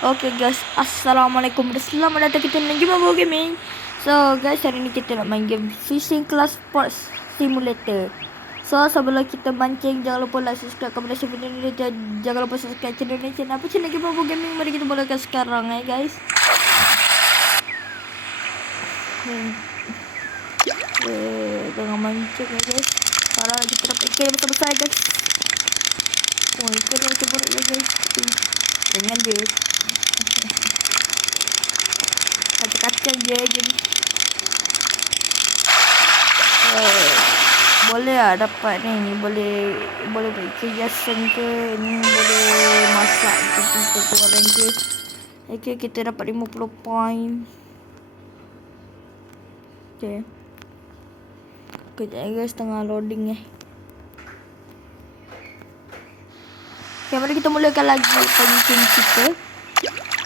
Okay guys, Assalamualaikum dan selamat datang kita dalam Jumawa Gaming. So guys, hari ni kita nak main game Fishing Class Sports Simulator. So sebelum kita mancing, jangan lupa like, subscribe kepada channel ini dan jangan lupa subscribe channel ini. Apa channel Jumawa Gaming? Mari kita mulakan sekarang guys. Tengah mancing guys. Sekarang kita dapat ikan yang besar-besar guys. Oh, ikan yang macam buruk guys. Jangan dia kacang-kacang je jadi boleh lah dapat ni. Boleh buat hiasan ke, ni boleh masak ke, kita goreng ke. Okay, kita dapat 50 poin. Okay, kejap guys, tengah loading Okay, mari kita mulakan lagi pancing kita.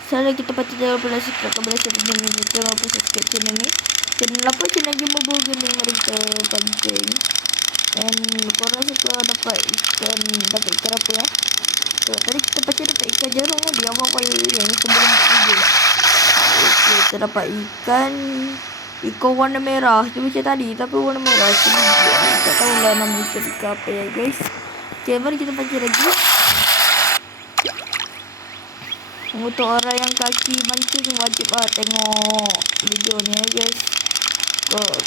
Selalu kita baca jangan lupa subscribe kepada channel ini. Jangan lupa subscribe channel ni. Channel apa? Channel Jumawa Gaming. Mari kita pancing. Dan korang suka dapat ikan apa ya? So, tadi kita baca dapat ikan jarung di awal-awal yang sebelum video. Okay, kita dapat ikan warna merah. Dia macam tadi tapi warna merah. Tak tahu lah nama ikan apa ya guys. Okay, mari kita pancing lagi. Untuk orang yang kaki mancing wajib lah tengok video ni guys.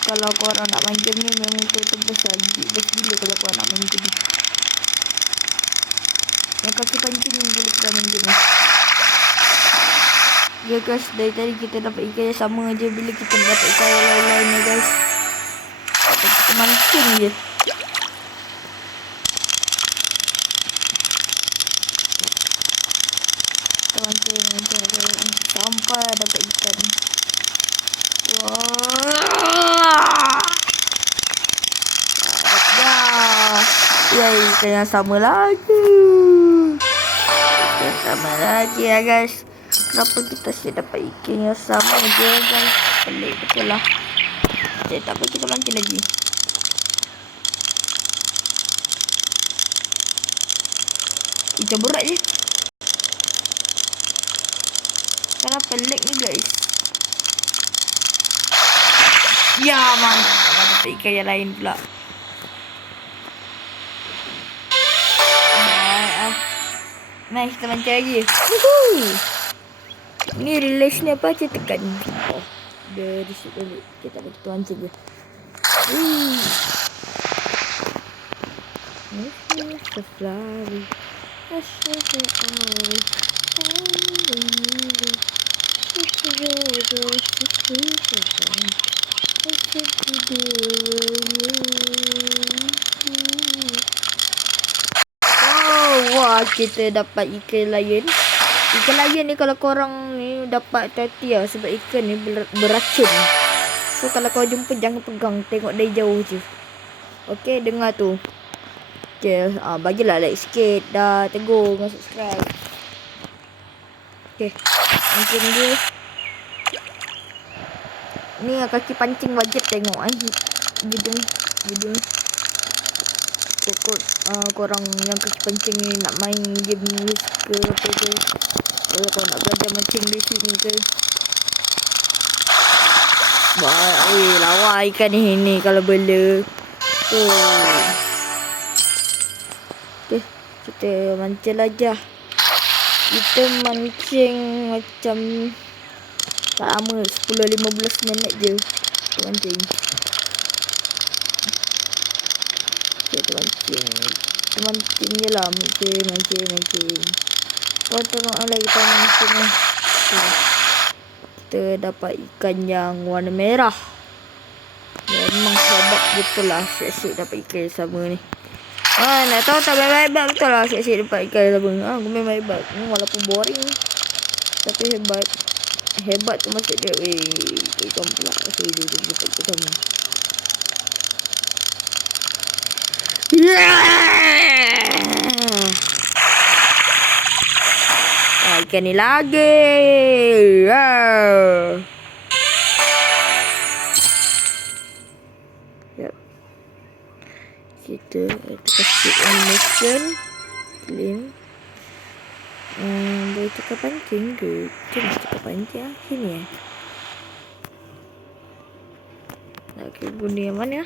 Kalau korang nak main game ni memang betul best gila kalau korang nak main game ni. Yang kaki pancing ni boleh korang main game ni. Ya guys, dari tadi kita dapat ikan yang sama je. Bila kita dapat ikan yang lain-lain ni guys, kita mancing je. Sampai dapat ikan. Wah. Ya, ikan yang sama lagi. Ya guys. Kenapa kita asyik dapat ikan yang sama je guys? Pelik betul lah. Okay, tak apa, kita mancing lagi. Ikan berat je. Karena pelik ni guys. Ya mantap, dapat ikan yang lain pula. Nice, kita mancing lagi. Ni release ni apa? Kita tekan. Oh, dia reset dulu. Kita tak kita mancing je. Safari. Wah, kita dapat ikan layan. Ikan layan ni kalau korang ni dapat hati-hati lah, sebab ikan ni beracun. So kalau kau jumpa jangan pegang, tengok dari jauh je. Okay, dengar tu. Okay, bagilah like sikit. Dah tegur dengan subscribe. Okay, mungkin dia ni kaki pancing wajib tengok video pokok korang yang kaki pancing ni nak main game ni ke apa ke, kalau kau nak belajar mancing di sini ke. Lawa ikan ni kalau bela. So okay, kita mancing aja. Kita mancing macam tak lama, 10-15 minit je kita mancing. Kita mancing je lah. Mancing. Kau tengok lah kita mancing lah. Kita dapat ikan yang warna merah. Memang hebat betul lah. Asyik-asyik dapat ikan yang sama ni. Nak tahu tak, memang hebat betul lah. Asyik-asyik dapat ikan yang sama. Aku memang hebat. Walaupun boring, tapi hebat. Hebat tu maksud dia. Ikan pula. Dia dapat ikan sama. Ikan ni lagi. Yep. Kita kasih animation. Clean. Boleh cakap pancing ke? Macam mana cakap pancing lah? Sini nak guna yang mana?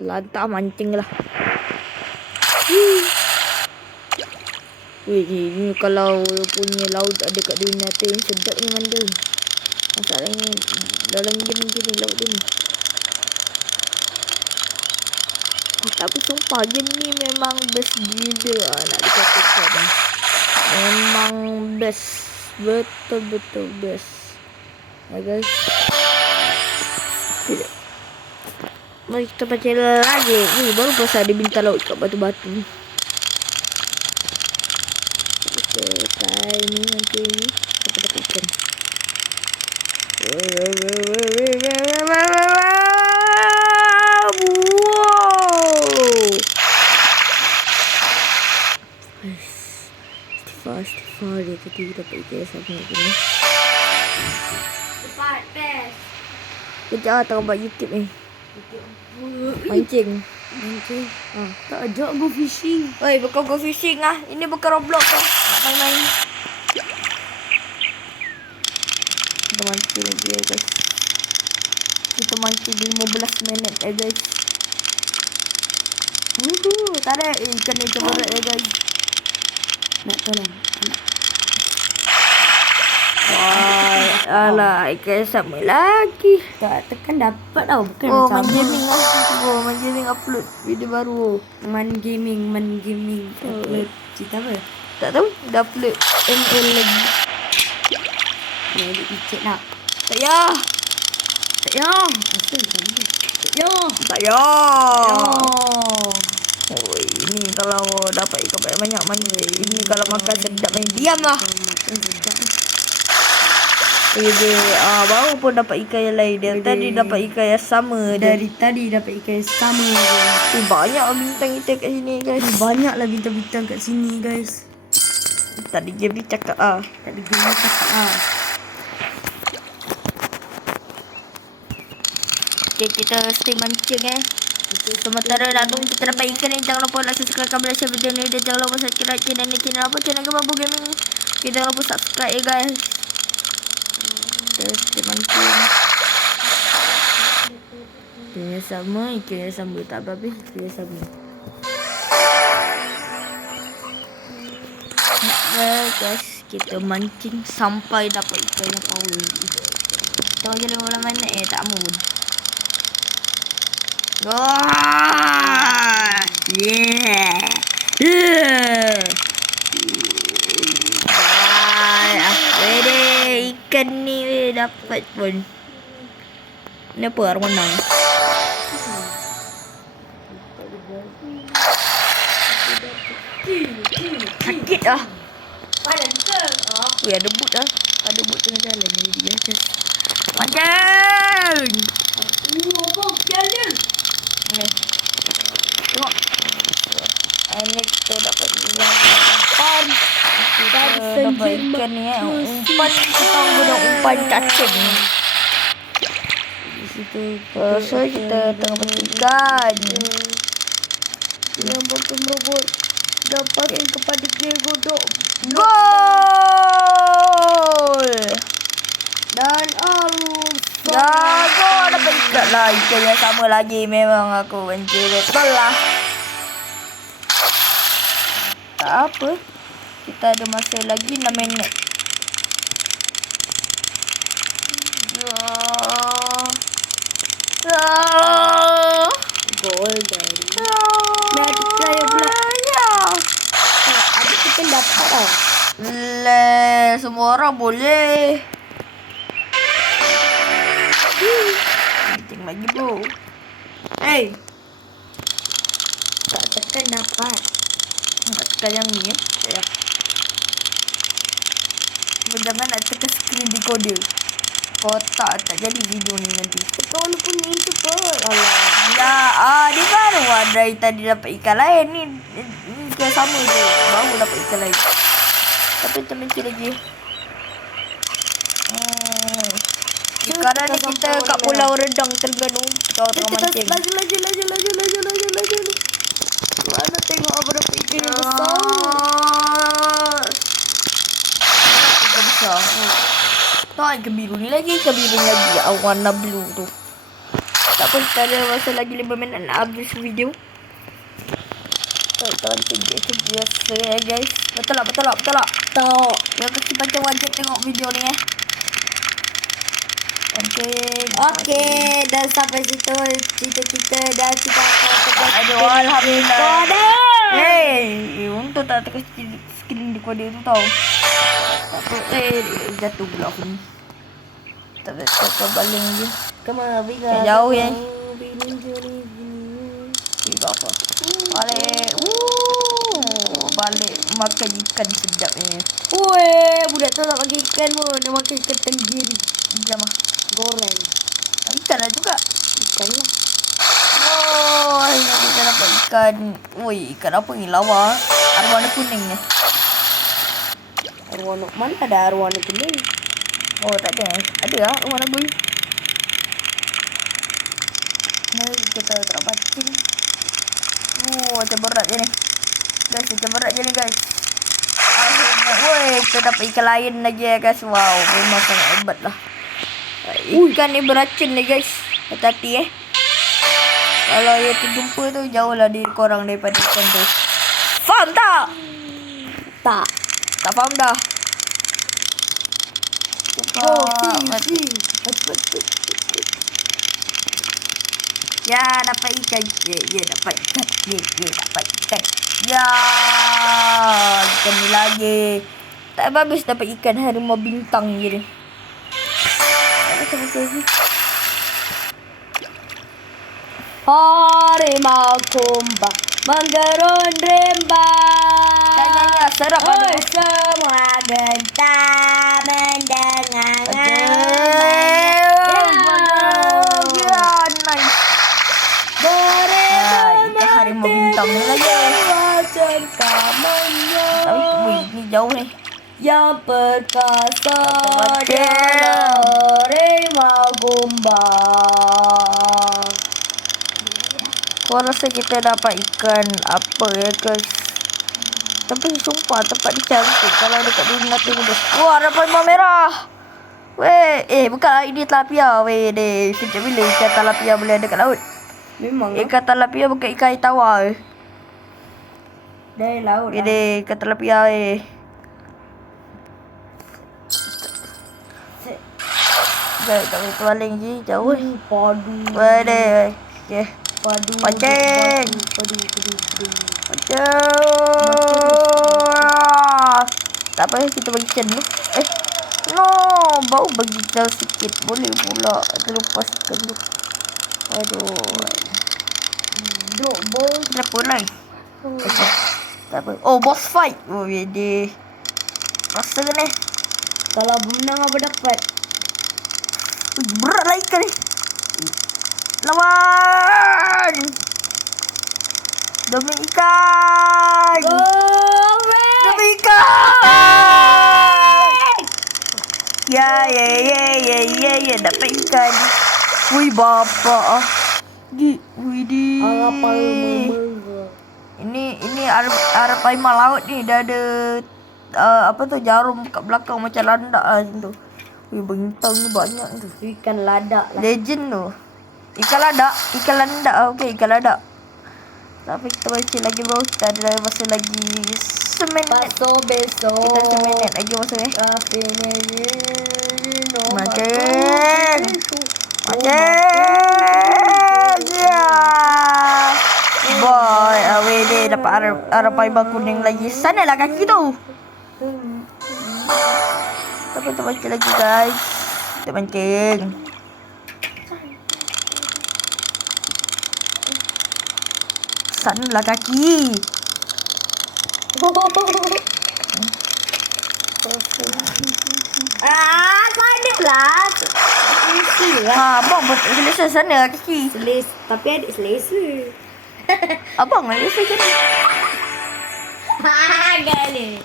Lantak mancing lah. Weh, ni kalau punya laut ada kat dunia tu sedap ni manda. Masalahnya dalam game ni laut dia ni. Tapi sumpah game ni memang best gila lah nak dikatakan. Memang best. Betul-betul best. Ya guys. Tidak. Mari kita baca lagi. Baru pasal ada bintang laut kat batu-batu. Kita try ni nanti ni. Kita dapat ikan. Istighfar dia tadi dapat ikan sama ni. Cepat, best. Kejap lah tengok buat YouTube ni. Mancing. Tak ajak go fishing. Oi, bukan go fishing lah. Ini bukan Roblox lah. Nak main-main. Kita mancing lagi ya guys. Kita mancing 15 minit ya guys. Tarik ikan ni berat ya guys. Nak tolong. Wah, alah ikan sama lagi. Tak tekan dapat tau. Bukan Oh, macam main gaming lah. Main gaming upload video baru. Man gaming. Upload cerita apa? Tak tahu, dah upload ML lagi. Nak edit picit nak. Tak payah. Tak payah. Asal macam ni. Tak payah. Tak payah. Oh. Oh, ini kalau dapat ikan banyak-banyak mana. Ini kalau makan sedap main diam lah. Baru pun dapat ikan yang lain. Dari tadi dapat ikan yang sama. Dari tadi dapat ikan yang sama. Banyak bintang kita kat sini guys. Banyaklah bintang-bintang kat sini guys. Tadi game ni cakap ah. Tak ada game cakap lah. Okay, kita stay mancing Sementara nak tunggu kita dapat ikan ni, jangan lupa like, subscribe, komen, share video ni. Dan jangan lupa subscribe channel ni. Channel apa? Channel Gemampu Gaming. Okay, jangan lupa subscribe ya guys. Kita stay mancing. Ikan yang sama, ikan yang sama. Tak habis, ikan yang sama. Guys, kita mancing sampai dapat ikan yang power. Tahu je 15 minit tak mood. Wah, yeah. Ikan ni dapat pun. Ni apa arwana? Sakit lah. Padan ke? Weh, ada but lah. Ada but tengah jalan ni dia. Mancing. Apa? Piala. Tengok. Ini kita dapat umpan. Kita dapat ikan ni umpan. Kita guna umpan cacing. Di situ. So kita tengah bertigan. Yang bottom robot dapat kepada player godok. Gol! Dan arus. Jago dapat ikan lah. Ikan yang sama lagi. Memang aku benci betul lah. Tak apa. Kita ada masa lagi 6 minit. Gol dari. Nak saya pula. Adik kita dapat tau. Semua orang boleh. Penting lagi bro. Hey. Tak tekan dapat. Nak tekan yang ni ya. Jangan nak tekan screen decoder. Kotak tak jadi video ni nanti. Walaupun ni cepat. Alah. Ya, dia baru dari tadi dapat ikan lain. Ni ikan sama je. Baru dapat ikan lain. Tapi kita mencari lagi. Sekarang ni kita kat Pulau Redang, Terengganu. Kita tengah mancing. Laju. Mana tengok apa dapat ikan yang besar. Ikan besar. Tak, ikan biru ni lagi. Ikan biru ni lagi. Warna blue tu. Tak apa, kita ada masa lagi 5 minit nak habis video. Tonton video saya guys. Betul tak? Tak. Yang kasi macam wajib tengok video ni Okey, dan sampai situ cerita-cerita dan kita akan Aduh, alhamdulillah. Hey, untuk tak tekan skrin recorder tu tau. Tak apa. Jatuh pula aku ni. Tak apa, tak baling je. Kemari Jauh ya. Apa? Balik. Balik makan ikan sedap ni. Weh, budak tu tak pakai ikan pun. Dia makan ikan tenggiri. Jam ah. Goreng. Ikan lah juga. Ikan lah. Oh, ini kita dapat ikan. Woi, ikan apa ni? Lawa. Arwana kuning ni. Arwana mana ada arwana kuning? Oh, tak ada. Ada lah arwana boy. Mari kita tak pancing. Oh, macam berat je ni. Guys, macam berat je ni guys. Akhirnya, woi, kita dapat ikan lain lagi ya guys. Wow, memang sangat hebat lah. Ikan ni beracun ni guys. Hati-hati Kalau ia terjumpa tu, jauhlah diri korang daripada ikan tu. Faham tak? Tak. Tak faham dah. Mati. Ya, dapat ikan. Ya, dapat ikan. Ya, dapat ikan. Ya, ikan ni lagi. Tak bagus dapat ikan harimau bintang je ni. Macam ni. Harimau kumbang menggerun rembang. Tanya serap ada. Semua gentar mendengar. Ya, nice. Ikan harimau bintang ni lagi. Tapi ni jauh ni. Yang perkasa dia harimau kumbang. Kau rasa kita dapat ikan apa ya guys? Tapi sumpah tempat dia cantik. Kalau dekat dunia tu ni. Wah, ada paimon merah. Weh, bukan ini tilapia. Weh, deh. Sejak bila ikan tilapia boleh ada kat laut? Memang Ikan tilapia bukan ikan air tawar. dari laut. Weh, ikan tilapia Guys, tak boleh terbaling je. Jauh ni. Padu. Weh, deh. Okay. Padu. Pancing. Padu. Tak apa, kita bagi ikan dulu. No, bau bagi ikan sikit. Boleh pula. Terlepas ikan dulu. Aduh. Drop ball. Kenapa lah? Tak apa. Oh, boss fight. Oh, dia. Rasa ni. Kalau menang apa dapat? Berat lah ikan ni. Lawan. Demi ikan. Demi ikan. Ya. Dapat ikan. Wih, bapak. Wih, di. Ini arah paimon laut ni. Dah ada apa tu, jarum kat belakang macam landak lah macam tu. Wih, bintang ni banyak tu. Ikan ladak lah. Legend tu. Ikan ladak. Ikan landak. Okey, ikan ladak. Tapi kita baca lagi bro. Kita ada masa lagi seminit. Paso besok. Kita seminit lagi masa ni. Mancing. Ya. Boy, awet dia dapat arah paimon kuning lagi. Sanalah kaki tu. Tapi kita baca lagi guys. Kita mancing. Sanalah kaki. Sana lah. Abang pun tak selesa sana kaki. Tapi adik selesa. Abang mana selesa macam ni? Gali.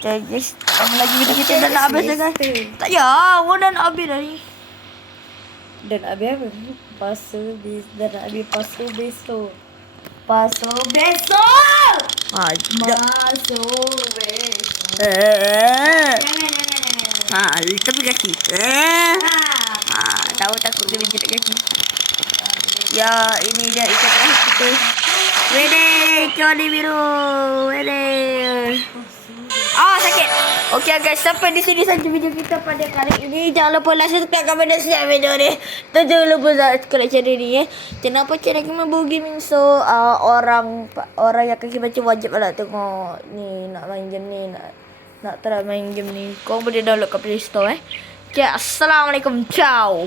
Okay guys, tak lama lagi video kita dah nak habis dah guys. Tak ya, dah nak habis dah ni. Dan habis apa? Pasu besok. Paso besok. Masuk. Tapi kaki. Tahu takut dia menjerit kaki. Ya, ini dia ikan terakhir kita. Wede, keluar biru. Wede. Sakit. Okey guys, sampai di sini saja video kita pada kali ini. Jangan lupa like, subscribe, komen dan share video ni. Dan jangan lupa subscribe channel ni. Channel apa? Channel Gamer Gaming. So orang yang kaki macam wajib lah tengok ni, nak main game ni, nak try main game ni. Kau boleh download kat Play Store. Okay, assalamualaikum. Ciao.